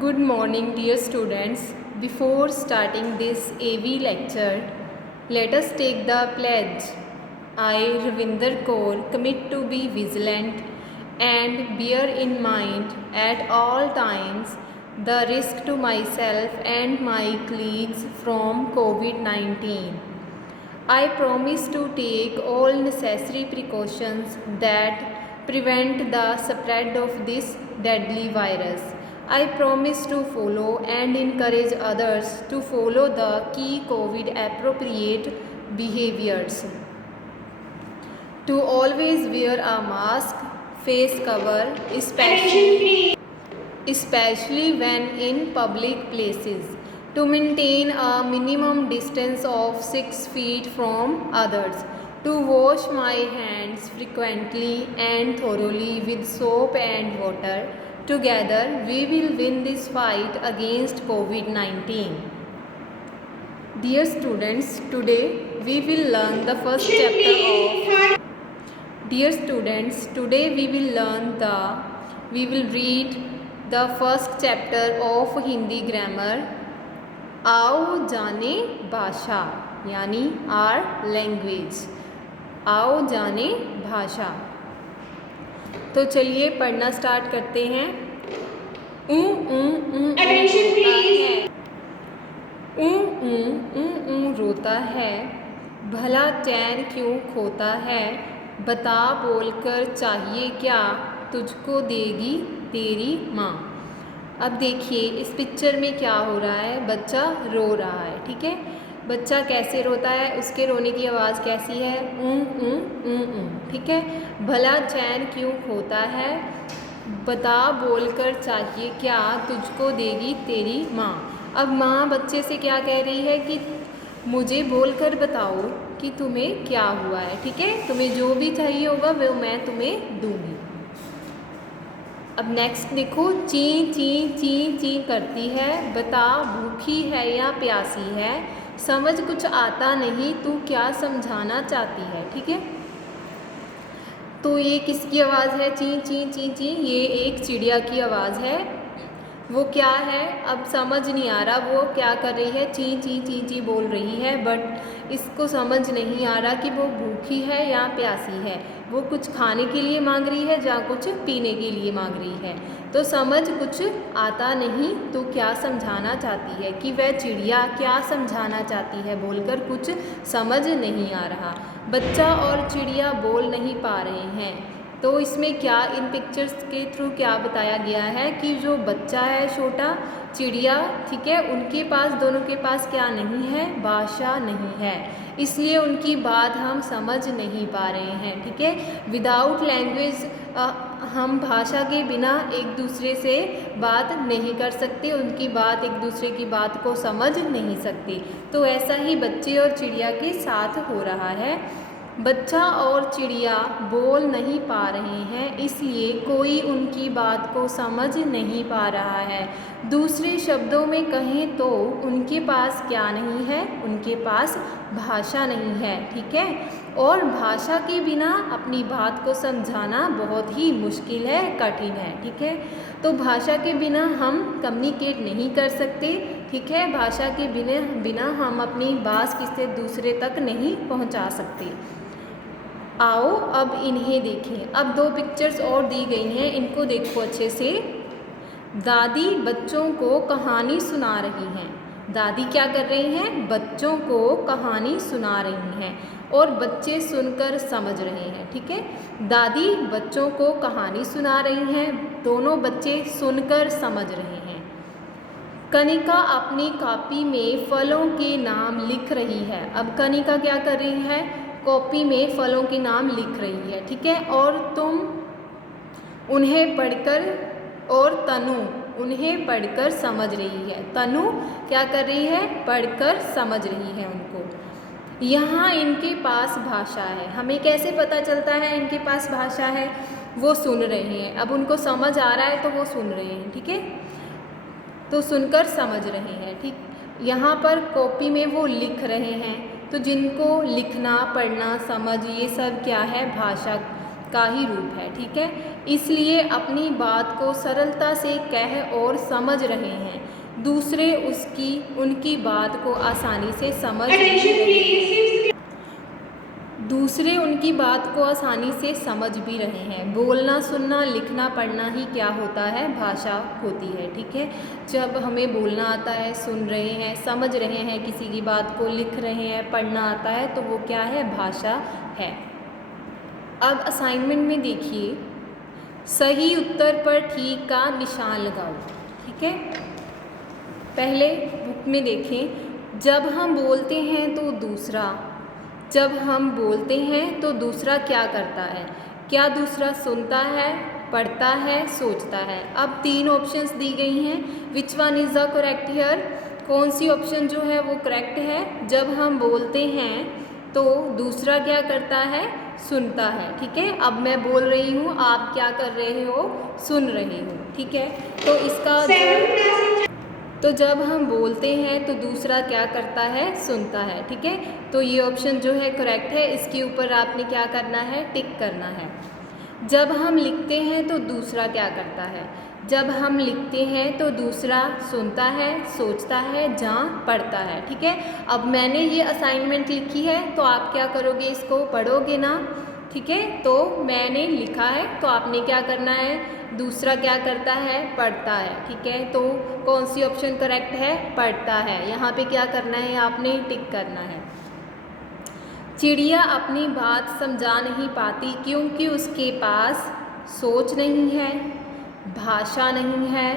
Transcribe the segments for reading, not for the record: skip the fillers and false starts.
Good morning, dear students. Before starting this AV lecture, let us take the pledge. I, Ravinder Kaur, commit to be vigilant and bear in mind at all times the risk to myself and my colleagues from COVID-19. I promise to take all necessary precautions that prevent the spread of this deadly virus. I promise to follow and encourage others to follow the key COVID appropriate behaviors. To always wear a mask, face cover, especially when in public places. To maintain a minimum distance of 6 feet from others. To wash my hands frequently and thoroughly with soap and water. Together, we will win this fight against COVID-19. Dear students, today we will learn the first chapter of. Dear students, today we will read the first chapter of Hindi grammar. आओ जाने भाषा यानी are language. आओ जाने भाषा. तो चलिए पढ़ना स्टार्ट करते हैं. रोता है, भला चैन क्यों खोता है, बता बोलकर चाहिए क्या, तुझको देगी तेरी माँ. अब देखिए इस पिक्चर में क्या हो रहा है. बच्चा रो रहा है. ठीक है, बच्चा कैसे रोता है, उसके रोने की आवाज़ कैसी है, ठीक है. भला चैन क्यों खोता है, बता बोलकर चाहिए क्या, तुझको देगी तेरी माँ. अब माँ बच्चे से क्या कह रही है कि मुझे बोलकर बताओ कि तुम्हें क्या हुआ है. ठीक है, तुम्हें जो भी चाहिए होगा वो मैं तुम्हें दूंगी. अब नेक्स्ट देखो, ची ची ची ची करती है, बता भूखी है या प्यासी है, समझ कुछ आता नहीं तू क्या समझाना चाहती है. ठीक है, तो ये किसकी आवाज़ है, ची ची ची ची, ये एक चिड़िया की आवाज़ है. वो क्या है अब समझ नहीं आ रहा, वो क्या कर रही है, ची ची ची ची बोल रही है, बट इसको समझ नहीं आ रहा कि वो भूखी है या प्यासी है. वो कुछ खाने के लिए मांग रही है या कुछ पीने के लिए मांग रही है. तो समझ कुछ आता नहीं तो क्या समझाना चाहती है, कि वह चिड़िया क्या समझाना चाहती है बोलकर कुछ समझ नहीं आ रहा. बच्चा और चिड़िया बोल नहीं पा रहे हैं. तो इसमें क्या, इन पिक्चर्स के थ्रू क्या बताया गया है कि जो बच्चा है छोटा, चिड़िया, ठीक है, उनके पास, दोनों के पास क्या नहीं है, भाषा नहीं है, इसलिए उनकी बात हम समझ नहीं पा रहे हैं. ठीक है, विदाउट लैंग्वेज हम भाषा के बिना एक दूसरे से बात नहीं कर सकते, उनकी बात, एक दूसरे की बात को समझ नहीं सकते. तो ऐसा ही बच्चे और चिड़िया के साथ हो रहा है. बच्चा और चिड़िया बोल नहीं पा रहे हैं, इसलिए कोई उनकी बात को समझ नहीं पा रहा है. दूसरे शब्दों में कहें तो उनके पास क्या नहीं है, उनके पास भाषा नहीं है. ठीक है, और भाषा के बिना अपनी बात को समझाना बहुत ही मुश्किल है, कठिन है. ठीक है, तो भाषा के बिना हम कम्युनिकेट नहीं कर सकते. ठीक है, भाषा के बिना हम अपनी बात किसी दूसरे तक नहीं पहुंचा सकते. आओ अब इन्हें देखें. अब दो पिक्चर्स और दी गई हैं, इनको देखो अच्छे से. दादी बच्चों को कहानी सुना रही हैं. दादी क्या कर रही हैं, बच्चों को कहानी सुना रही हैं और बच्चे सुनकर समझ रहे हैं. ठीक है, दादी बच्चों को कहानी सुना रही हैं, दोनों बच्चे सुनकर समझ रहे हैं. कनिका अपनी कॉपी में फलों के नाम लिख रही है. अब कनिका क्या कर रही है, कॉपी में फलों के नाम लिख रही है. ठीक है, और तुम उन्हें पढ़कर, और तनु उन्हें पढ़कर समझ रही है. तनु क्या कर रही है, पढ़कर समझ रही है उनको. यहाँ इनके पास भाषा है. हमें कैसे पता चलता है इनके पास भाषा है, वो सुन रहे हैं. अब उनको समझ आ रहा है तो वो सुन रहे हैं. ठीक है, तो सुनकर समझ रहे हैं. ठीक, यहाँ पर कॉपी में वो लिख रहे हैं. तो जिनको लिखना, पढ़ना, समझ, ये सब क्या है, भाषा का ही रूप है, ठीक है। इसलिए अपनी बात को सरलता से कह और समझ रहे हैं, दूसरे उनकी बात को आसानी से समझ भी रहे हैं। दूसरे उनकी बात को आसानी से समझ भी रहे हैं। बोलना, सुनना, लिखना, पढ़ना ही क्या होता है? भाषा होती है, ठीक है। जब हमें बोलना आता है, सुन रहे हैं, समझ रहे हैं किसी की बात को, लिख रहे हैं, पढ़ना आता है, तो वो क्या है? भाषा है। अब असाइनमेंट में देखिए, सही उत्तर पर ठीक का निशान लगाओ, ठीक है। पहले बुक में देखें, जब हम बोलते हैं तो दूसरा क्या करता है? क्या दूसरा सुनता है, पढ़ता है, सोचता है? अब 3 ऑप्शंस दी गई हैं, which one is the correct here? कौन सी ऑप्शन जो है वो करेक्ट है? जब हम बोलते हैं तो दूसरा क्या करता है? सुनता है, ठीक है। अब मैं बोल रही हूँ, आप क्या कर रहे हो? सुन रहे हो, ठीक है। तो इसका तो जब हम बोलते हैं तो दूसरा क्या करता है? सुनता है, ठीक है। तो ये ऑप्शन जो है करेक्ट है, इसके ऊपर आपने क्या करना है? टिक करना है। जब हम लिखते हैं तो दूसरा क्या करता है? जब हम लिखते हैं तो दूसरा सुनता है, सोचता है, जहाँ पढ़ता है, ठीक है। अब मैंने ये असाइनमेंट लिखी है, तो आप क्या करोगे? इसको पढ़ोगे ना, ठीक है। तो मैंने लिखा है, तो आपने क्या करना है? दूसरा क्या करता है? पढ़ता है, ठीक है। तो कौन सी ऑप्शन करेक्ट है? पढ़ता है। यहाँ पे क्या करना है? आपने टिक करना है। चिड़िया अपनी बात समझा नहीं पाती क्योंकि उसके पास सोच नहीं है, भाषा नहीं है,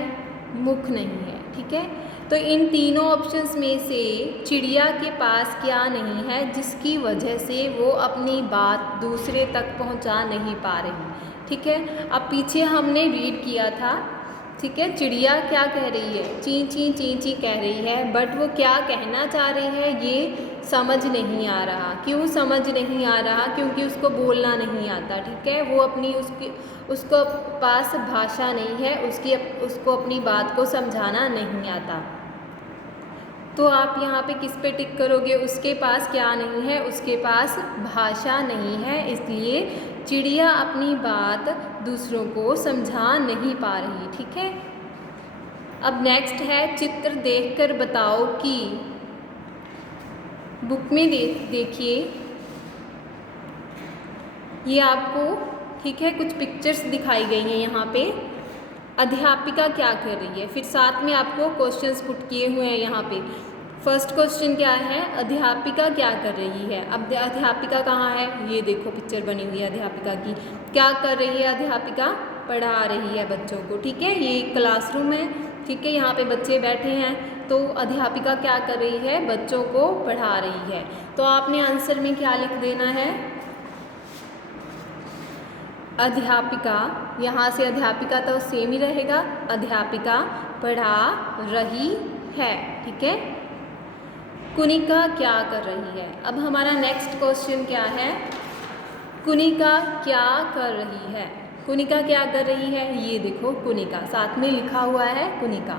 मुख नहीं है, ठीक है। तो इन तीनों ऑप्शंस में से चिड़िया के पास क्या नहीं है जिसकी वजह से वो अपनी बात दूसरे तक पहुंचा नहीं पा रही, ठीक है। अब पीछे हमने रीड किया था, ठीक है। चिड़िया क्या कह रही है? ची ची ची ची कह रही है, बट वो क्या कहना चाह रही है ये समझ नहीं आ रहा। क्यों समझ नहीं आ रहा? क्योंकि उसको बोलना नहीं आता, ठीक है। वो उसको पास भाषा नहीं है, उसको अपनी बात को समझाना नहीं आता। तो आप यहाँ पे किस पे टिक करोगे? उसके पास क्या नहीं है? उसके पास भाषा नहीं है, इसलिए चिड़िया अपनी बात दूसरों को समझा नहीं पा रही, ठीक है। अब नेक्स्ट है, चित्र देखकर बताओ कि। बुक में देखिए, ये आपको, ठीक है, कुछ पिक्चर्स दिखाई गई हैं यहाँ पे। अध्यापिका क्या कर रही है? फिर साथ में आपको क्वेश्चंस पुट किए हुए हैं यहाँ पे। फर्स्ट क्वेश्चन क्या है? अध्यापिका क्या कर रही है? अब अध्यापिका कहाँ है? ये देखो पिक्चर बनी हुई है अध्यापिका की। क्या कर रही है अध्यापिका? पढ़ा रही है बच्चों को, ठीक है। ये क्लासरूम है, ठीक है। यहाँ पे बच्चे बैठे हैं, तो अध्यापिका क्या कर रही है? बच्चों को पढ़ा रही है। तो आपने आंसर में क्या लिख देना है? अध्यापिका, यहाँ से अध्यापिका तो सेम ही रहेगा, अध्यापिका पढ़ा रही है, ठीक है। कुनिका क्या कर रही है? अब हमारा नेक्स्ट क्वेश्चन क्या है? कुनिका क्या कर रही है? कुनिका क्या कर रही है? ये देखो कुनिका, साथ में लिखा हुआ है कुनिका।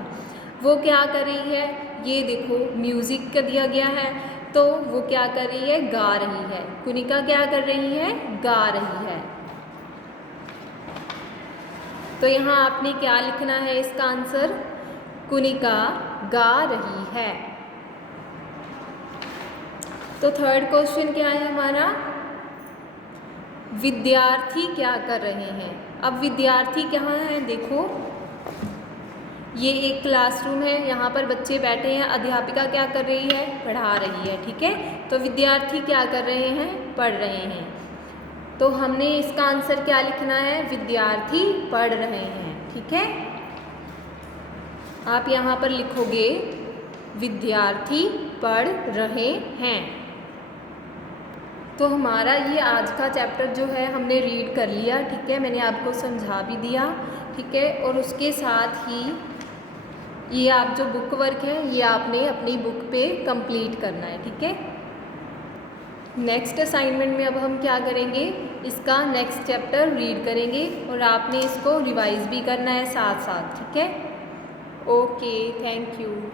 वो क्या कर रही है? ये देखो म्यूज़िक का दिया गया है, तो वो क्या कर रही है? गा रही है। कुनिका क्या कर रही है? गा रही है। तो यहाँ आपने क्या लिखना है इसका आंसर? कुनिका गा रही है। तो थर्ड क्वेश्चन क्या है हमारा? विद्यार्थी क्या कर रहे हैं? अब विद्यार्थी कहाँ है? देखो, ये एक क्लासरूम है, यहाँ पर बच्चे बैठे हैं, अध्यापिका क्या कर रही है? पढ़ा रही है, ठीक है। तो विद्यार्थी क्या कर रहे हैं? पढ़ रहे हैं। तो हमने इसका आंसर क्या लिखना है? विद्यार्थी पढ़ रहे हैं, ठीक है। आप यहाँ पर लिखोगे विद्यार्थी पढ़ रहे हैं। तो हमारा ये आज का चैप्टर जो है हमने रीड कर लिया, ठीक है। मैंने आपको समझा भी दिया, ठीक है। और उसके साथ ही ये आप जो बुक वर्क है ये आपने अपनी बुक पे कंप्लीट करना है, ठीक है। नेक्स्ट असाइनमेंट में अब हम क्या करेंगे? इसका नेक्स्ट चैप्टर रीड करेंगे और आपने इसको रिवाइज भी करना है साथ साथ, ठीक है। Okay, thank you.